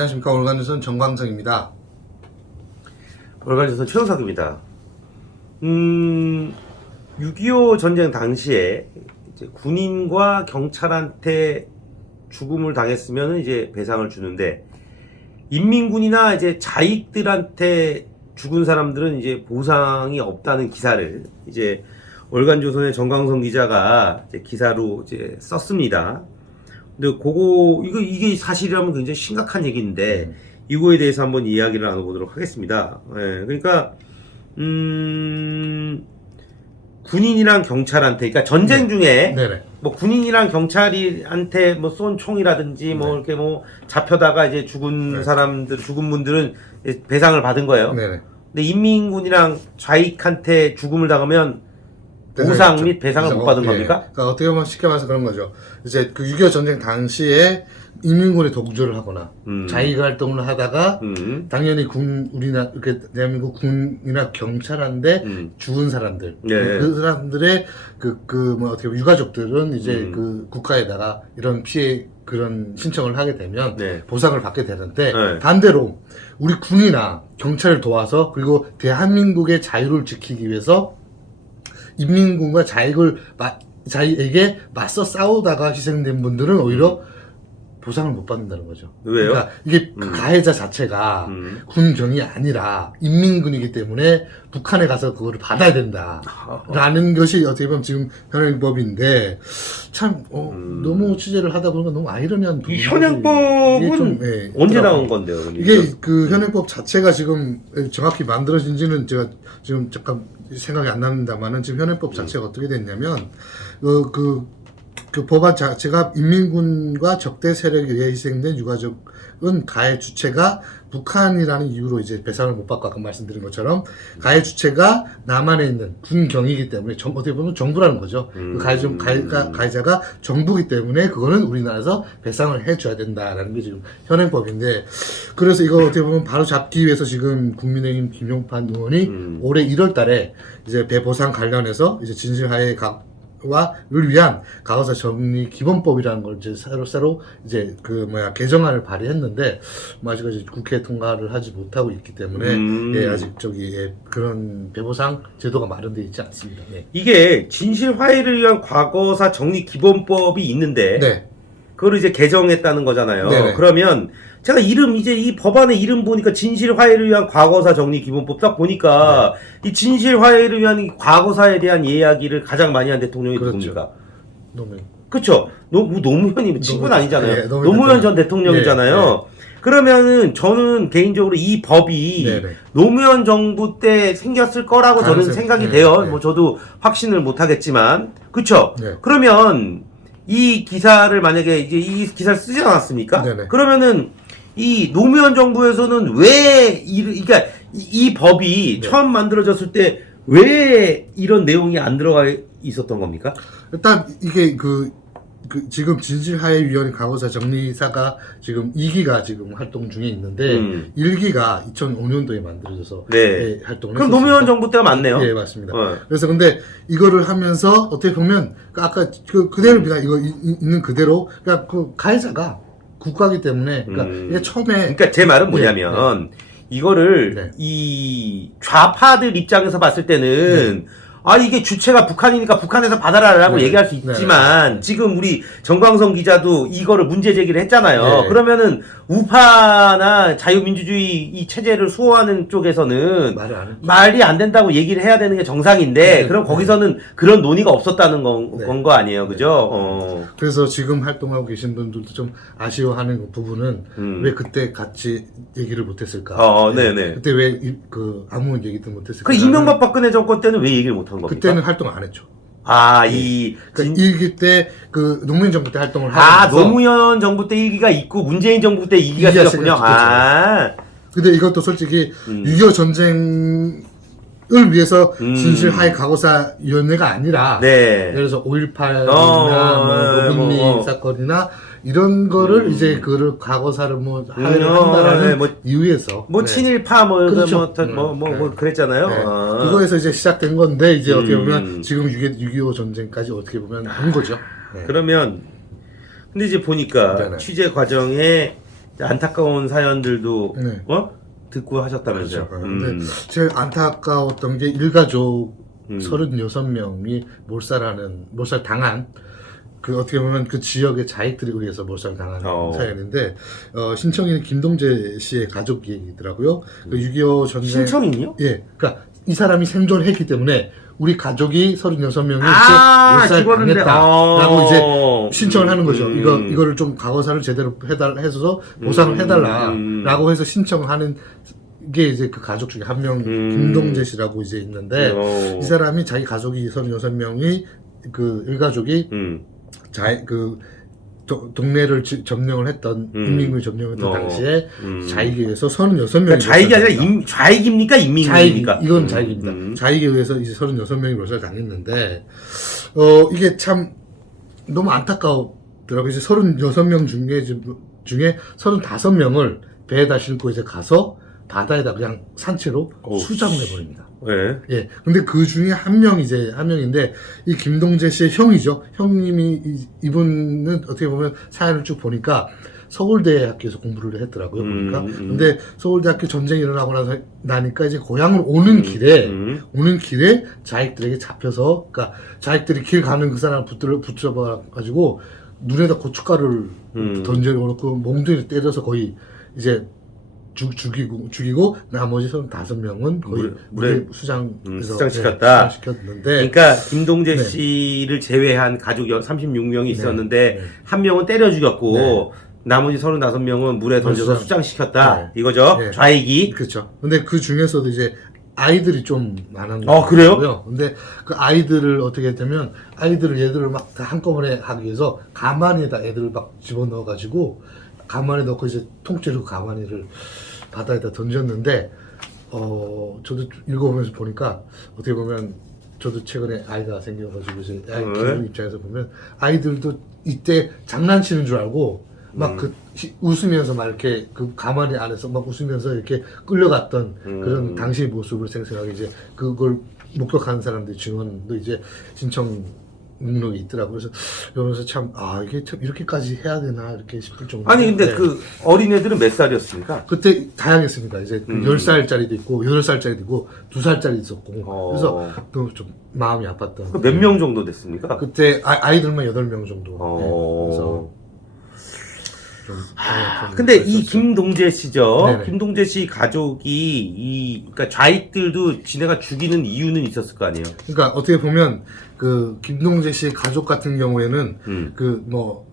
안녕하십니까. 월간조선 정광석입니다. 월간조선 최영석입니다. 6.25 전쟁 당시에 이제 군인과 경찰한테 죽음을 당했으면 이제 배상을 주는데, 인민군이나 이제 자익들한테 죽은 사람들은 이제 보상이 없다는 기사를 이제 월간조선의 정광석 기자가 이제 기사로 이제 썼습니다. 근데 이게 사실이라면 굉장히 심각한 얘기인데, 이거에 대해서 한번 이야기를 나눠보도록 하겠습니다. 예, 그러니까, 군인이랑 경찰한테, 그러니까 전쟁 중에, 네네. 뭐 군인이랑 경찰한테 뭐 쏜 총이라든지 뭐 이렇게 뭐 잡혀다가 이제 죽은 사람들, 죽은 분들은 이제 배상을 받은 거예요. 네네. 근데 인민군이랑 좌익한테 죽음을 당하면 보상 및 배상을 못 받은 겁니까? 그러니까 어떻게 보면 쉽게 말해서 그런 거죠. 이제 그 6.25 전쟁 당시에 인민군에 독주를 하거나 자익 활동을 하다가 당연히 우리나라 이렇게 대한민국 군이나 경찰한테 죽은 사람들, 그 사람들의 뭐 어떻게 보면 유가족들은 이제 그 국가에다가 이런 피해 그런 신청을 하게 되면 보상을 받게 되는데, 반대로 우리 군이나 경찰을 도와서 그리고 대한민국의 자유를 지키기 위해서 인민군과 자익에게 맞서 싸우다가 희생된 분들은 오히려 보상을 못 받는다는 거죠. 왜요? 그러니까 이게 그 가해자 자체가 군경이 아니라 인민군이기 때문에 북한에 가서 그거를 받아야 된다라는 것이 어떻게 보면 지금 현행법인데, 참 너무 취재를 하다 보니까 너무 아이러니한 이 현행법은 언제 나온 건데요? 이게 그 현행법 자체가 지금 정확히 만들어진지는 제가 지금 잠깐 생각이 안 납니다만은, 지금 현행법 자체가 어떻게 됐냐면 그 법안 자체가 인민군과 적대 세력에 의해 희생된 유가족은 가해 주체가 북한이라는 이유로 이제 배상을 못 받고 아까 말씀드린 것처럼 가해 주체가 남한에 있는 군경이기 때문에 어떻게 보면 정부라는 거죠. 그 가해자가 정부이기 때문에 그거는 우리나라에서 배상을 해줘야 된다라는 게 지금 현행법인데, 그래서 이거 어떻게 보면 바로 잡기 위해서 지금 국민의힘 김용판 의원이 올해 1월달에 이제 배보상 관련해서 이제 진실화해 를 위한 과거사 정리 기본법이라는 걸 이제 새로 이제 개정안을 발의했는데, 아직까지 국회 통과를 하지 못하고 있기 때문에 아직 그런 배보상 제도가 마련되어 있지 않습니다. 이게 진실 화해를 위한 과거사 정리 기본법이 있는데, 그걸 이제 개정했다는 거잖아요. 네네. 그러면 제가 이제 이 법안의 이름 보니까 진실 화해를 위한 과거사 정리 기본법 딱 보니까 이 진실 화해를 위한 이 과거사에 대한 이야기를 가장 많이 한 대통령이 누굽니까? 노무현. 그렇죠. 노무현이 친구는 아니잖아요. 노무현 노무현 전 대통령이잖아요. 그러면은 저는 개인적으로 이 법이 노무현 정부 때 생겼을 거라고 저는 생각이 돼요. 뭐 저도 확신을 못 하겠지만. 그렇죠? 그러면 이 기사를 만약에 이제 이 기사를 쓰지 않았습니까? 그러면은 이 노무현 정부에서는 왜 그러니까 이 법이 처음 만들어졌을 때 왜 이런 내용이 안 들어가 있었던 겁니까? 일단 이게 지금 진실화해위원회 과거사 정리사가 지금 2기가 지금 활동 중에 있는데 1기가 2005년도에 만들어져서 활동을 그럼 했었습니다. 노무현 정부 때가 맞네요. 네, 맞습니다. 그래서 근데 이거를 하면서 어떻게 보면 아까 그대로입니다. 이거 있는 그대로, 그러니까 그 가해자가 국가기 때문에, 그러니까 이게 처음에, 그러니까 제 말은 뭐냐면 이거를 이 좌파들 입장에서 봤을 때는 이게 주체가 북한이니까 북한에서 받아라라고 얘기할 수 있지만, 지금 우리 정광성 기자도 이거를 문제 제기를 했잖아요. 그러면은 우파나 자유민주주의 이 체제를 수호하는 쪽에서는 말이 안 된다고 얘기를 해야 되는 게 정상인데, 그럼 거기서는 그런 논의가 없었다는 건 거 아니에요, 그죠? 그래서 지금 활동하고 계신 분들도 좀 아쉬워하는 부분은 왜 그때 같이 얘기를 못했을까? 그때 왜 아무 얘기도 못했을까? 그 이명박 박근혜 정권 때는 왜 얘기를 못한 겁니까? 그때는 활동 안 했죠. 그러니까 1기 때 노무현 정부 때 활동을 하면서, 노무현 정부 때 1기가 있고 문재인 정부 때 2기가 생겼군요. 근데 이것도 솔직히 6.25 전쟁을 위해서 진실화해 과거사위원회가 아니라, 예를 들어서 5.18이나 노분리 사건이나 이런 거를 이제 그를 과거사를 하려고 한다라는 이유에서 친일파 그렇죠. 그랬잖아요. 그거에서 이제 시작된 건데, 이제 어떻게 보면 지금 6.25 전쟁까지 어떻게 보면 한 거죠. 그러면 근데 이제 보니까 취재 과정에 안타까운 사연들도 네. 듣고 하셨다면서요. 그렇죠. 근데 제일 안타까웠던 게 일가족 36명이 몰살당한 그 어떻게 보면 그 지역의 자익들에 의해서 몰살당한 사연인데 신청인 김동재 씨의 가족 얘기더라고요. 그 6.25 전쟁 신청인이요? 예, 그러니까 이 사람이 생존했기 때문에 우리 가족이 36명이 몰살당했다라고 이제 신청을 하는 거죠. 이거를 좀 과거사를 제대로 해서 보상을 해달라라고 해서 신청하는 게 이제 그 가족 중에 한 명 김동재 씨라고 이제 있는데 이 사람이 자기 가족이 36명이 그 일가족이 동네를 점령을 했던 인민군이 점령했던 당시에 자익에 의해서 36명이 그러니까 자익이 아니라 좌익입니까? 인민군입니까? 이건 자익입니다. 자익에 의해서 이제 36명이 몰살당했는데 이게 참 너무 안타까웠더라고요. 이제 36명 중에 35명을 배에다 싣고 이제 가서 바다에다 그냥 산채로 수장을 해버립니다. 네. 예. 근데 그 중에 한 명인데, 이 김동재 씨의 형이죠. 형님이, 이분은 어떻게 보면 사연을 쭉 보니까 서울대학교에서 공부를 했더라고요. 보니까. 근데 서울대학교 전쟁이 일어나고 나니까 이제 고향을 오는 길에 자익들에게 잡혀서, 그러니까 자익들이 길 가는 그 사람을 붙잡아가지고 눈에다 고춧가루를 던져놓고 몽둥이를 때려서 거의 이제 죽이고 나머지 35명은 거의 물에 수장시켰다. 수장시켰는데 그러니까 김동재 씨를 제외한 가족 36명이 있었는데 한 명은 때려 죽였고 나머지 35명은 물에 던져서 수장시켰다. 이거죠. 좌익이. 그렇죠. 근데 그 중에서도 이제 아이들이 좀 많은 그래요? 근데 그 아이들을 어떻게 했냐면 얘들을 막 다 한꺼번에 하기 위해서 가마니에다 애들을 막 집어넣어가지고 가마니에 넣고 이제 통째로 가마니를 바다에다 던졌는데 저도 읽어보면서 보니까 어떻게 보면 저도 최근에 아이가 생겨가지고 이제 아이 키우는 입장에서 보면 아이들도 이때 장난치는 줄 알고 막 웃으면서 막 이렇게 그 가마니 안에서 막 웃으면서 이렇게 끌려갔던 그런 당시의 모습을 생생하게 이제 그걸 목격한 사람들의 증언도 이제 신청 목록이 있더라고요. 그래서 이러면서 참 이게 참 이렇게까지 해야 되나 이렇게 싶을 정도. 아니 근데 그 어린애들은 몇 살이었습니까? 그때 다양했습니다. 이제 10살짜리도 있고 8살짜리도 있고 2살짜리도 있었고 그래서 또 좀 마음이 아팠던. 몇 명 정도 됐습니까? 그때 아이들만 8명 정도. 그래서 근데 이 김동재 씨죠. 네네. 김동재 씨 가족이 그러니까 좌익들도 지네가 죽이는 이유는 있었을 거 아니에요. 그러니까 어떻게 보면 그 김동재 씨의 가족 같은 경우에는 그 뭐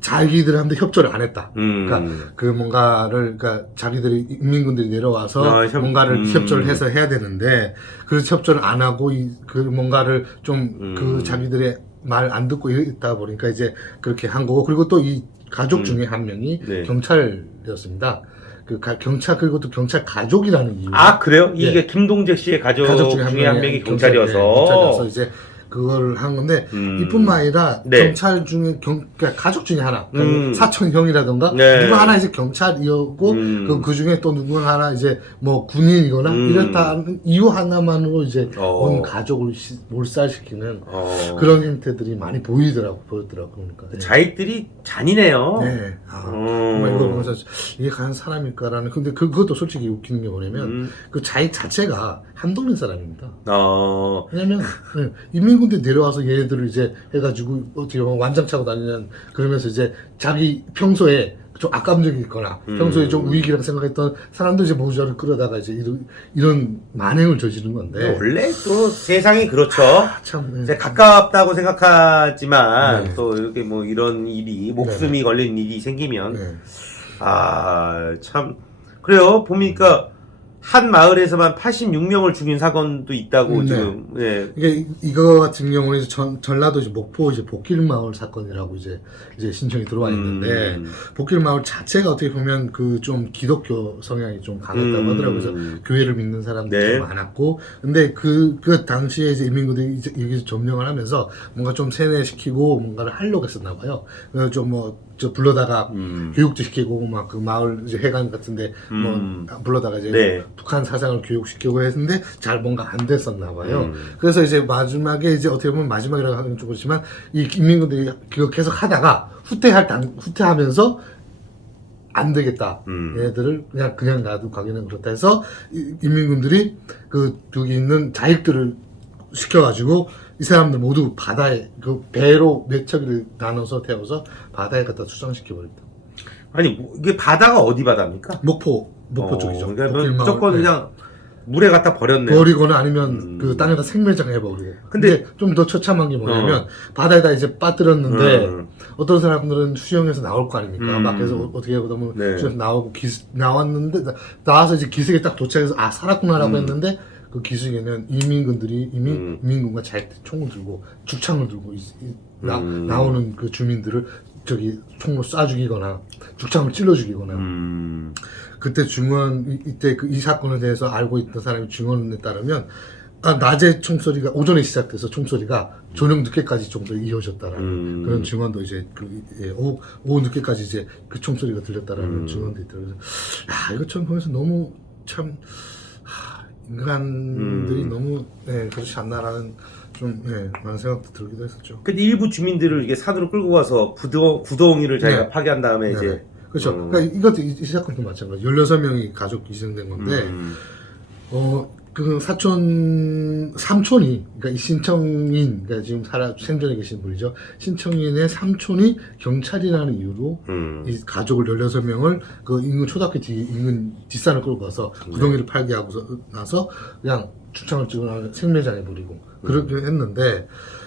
자기들한테 협조를 안 했다. 그러니까 그 뭔가를 그러니까 자기들이 인민군들이 내려와서 뭔가를 협조를 해서 해야 되는데 그 협조를 안 하고 그 뭔가를 좀 그 자기들의 말 안 듣고 있다 보니까 이제 그렇게 한 거고 그리고 또 이 가족 중에 한 명이 경찰이었습니다. 경찰 그리고 또 경찰 가족이라는 이유. 그래요? 이게 김동재 씨의 가족 중에 한 명이 경찰이어서. 경찰이어서 이제 그걸 한 건데 이뿐만 아니라 경찰 중에 그러니까 가족 중에 하나 사촌 형이라던가 누구 하나 이제 경찰이었고 그 중에 또 누구 하나 이제 뭐 군인이거나 이랬다는 이유 하나만으로 이제 온 가족을 몰살시키는 그런 형태들이 많이 보였더라고 그러니까 자익들이 잔인해요. 네. 정말 이거 보면서 이게 과연 사람일까라는 근데 그것도 솔직히 웃기는 게 뭐냐면 그 자익 자체가 한동네 사람입니다. 왜냐면 인민군대 내려와서 얘네들을 이제 해가지고 어떻게 보면 완장 차고 다니는 그러면서 이제 자기 평소에 좀 악감정이거나 평소에 좀 우익이라고 생각했던 사람들 이제 모자를 끌어다가 이제 이런 만행을 저지른 건데 원래 또 세상이 그렇죠. 참 이제 가깝다고 생각하지만 또 이렇게 뭐 이런 일이 목숨이 걸린 일이 생기면 참 그래요. 보니까 한 마을에서만 86명을 죽인 사건도 있다고 지금. 이게 이거 같은 경우는 이제 전라도 이제 목포 이제 복길 마을 사건이라고 이제 신청이 들어와 있는데 복길 마을 자체가 어떻게 보면 그 좀 기독교 성향이 좀 강했다고 하더라고요. 그래서 교회를 믿는 사람들이 좀 많았고, 근데 그 당시에 이제 인민군들이 이제 여기서 점령을 하면서 뭔가 좀 세뇌시키고 뭔가를 하려고 했었나 봐요. 그래서 좀 불러다가 교육도 시키고 막 그 마을 이제 회관 같은데 뭐 불러다가 이제 북한 사상을 교육시키고 했는데 잘 뭔가 안 됐었나 봐요. 그래서 이제 마지막에 이제 어떻게 보면 마지막이라고 하는 좀 그렇지만 이 인민군들이 그거 계속 하다가 후퇴하면서 안 되겠다. 얘들을 그냥 놔두고 가기는 그렇다 해서 인민군들이 그 여기 있는 자익들을 시켜가지고 이 사람들 모두 바다에 그 배로 몇 척을 나눠서 태워서 바다에 갖다 수장시켜버렸다. 아니 이게 바다가 어디 바다입니까? 목포 쪽이죠. 그러니까 목길마을. 무조건 네. 그냥 물에 갖다 버렸네요. 버리거나 아니면 그 땅에다 생매장 해버리고. 근데 좀 더 처참한 게 뭐냐면 바다에다 이제 빠뜨렸는데 어떤 사람들은 수영해서 나올 거 아닙니까? 막 그래서 어떻게 보면 네. 수영해서 나오고 나왔는데 나와서 이제 기슭에 딱 도착해서 아 살았구나라고 했는데 그 기슭에는 이민군들이 이미 인민군과 잘 총을 들고 죽창을 들고 나오는 그 주민들을 저기 총으로 쏴 죽이거나 죽창을 찔러 죽이거나. 그때 증언 이때 이 사건에 대해서 알고 있던 사람이 증언에 따르면 낮에 총소리가 오전에 시작돼서 총소리가 저녁 늦게까지 정도 이어졌다라는 그런 증언도 이제 오후 늦게까지 이제 그 총소리가 들렸다라는 증언도 있더라고요. 그래서 이거 참 보면서 너무 참 인간들이 너무 그렇지 않나라는 좀 많은 생각도 들기도 했었죠. 근데 일부 주민들을 이게 산으로 끌고 가서 구덩이를 자기가 파괴한 다음에 이제 그렇죠. 그러니까 이것도 이 사건도 마찬가지. 16명이 가족 희생된 건데, 그 삼촌이, 그러니까 이 신청인, 그러니까 지금 생존해 계신 분이죠. 신청인의 삼촌이 경찰이라는 이유로 이 가족을 16명을 그 인근 초등학교 인근 뒷산을 끌고 가서 구덩이를 팔게 하고 나서 그냥 죽창을 찍어 생매장해 버리고 그렇게 했는데,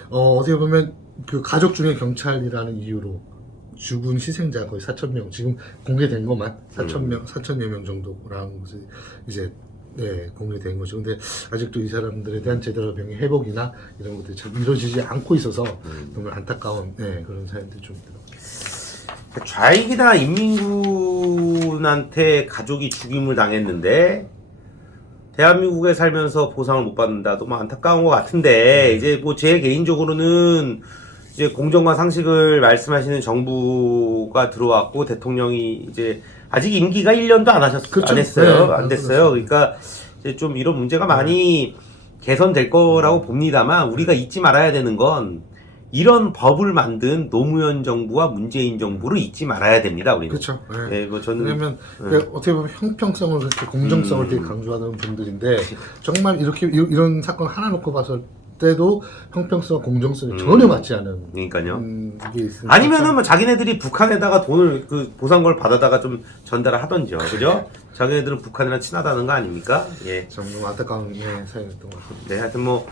어떻게 보면 그 가족 중에 경찰이라는 이유로 죽은 희생자 거의 4,000명, 지금 공개된 것만 4,000여 명 정도라는 것이 이제 공개된 거죠. 근데 아직도 이 사람들에 대한 제대로 병의 회복이나 이런 것들이 참 이루어지지 않고 있어서 정말 안타까운 그런 사연들이 좀 있더라고요. 좌익이나 인민군한테 가족이 죽임을 당했는데 대한민국에 살면서 보상을 못 받는다도 뭐 안타까운 것 같은데 이제 뭐 제 개인적으로는 이제 공정과 상식을 말씀하시는 정부가 들어왔고 대통령이 이제 아직 임기가 1년도 안 했어요. 안 됐어요. 그러니까 이제 좀 이런 문제가 많이 개선될 거라고 봅니다만 우리가 잊지 말아야 되는 건 이런 법을 만든 노무현 정부와 문재인 정부를 잊지 말아야 됩니다. 우리는. 그렇죠. 뭐 저는 왜냐면 어떻게 보면 형평성을 그렇게 공정성을 되게 강조하는 분들인데 정말 이렇게 이런 사건 하나 놓고 봤을 때도 형평성과 공정성이 전혀 맞지 않은. 그러니까요. 게 있으니까. 아니면은 뭐 자기네들이 북한에다가 돈을 그 보상금을 받아다가 좀 전달을 하던지요. 그죠? 자기네들은 북한이랑 친하다는 거 아닙니까? 예. 참 너무 안타까운 사연이었던 것 같습니다. 네, 하여튼 뭐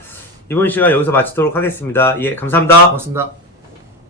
이번 시간 여기서 마치도록 하겠습니다. 예, 감사합니다. 고맙습니다.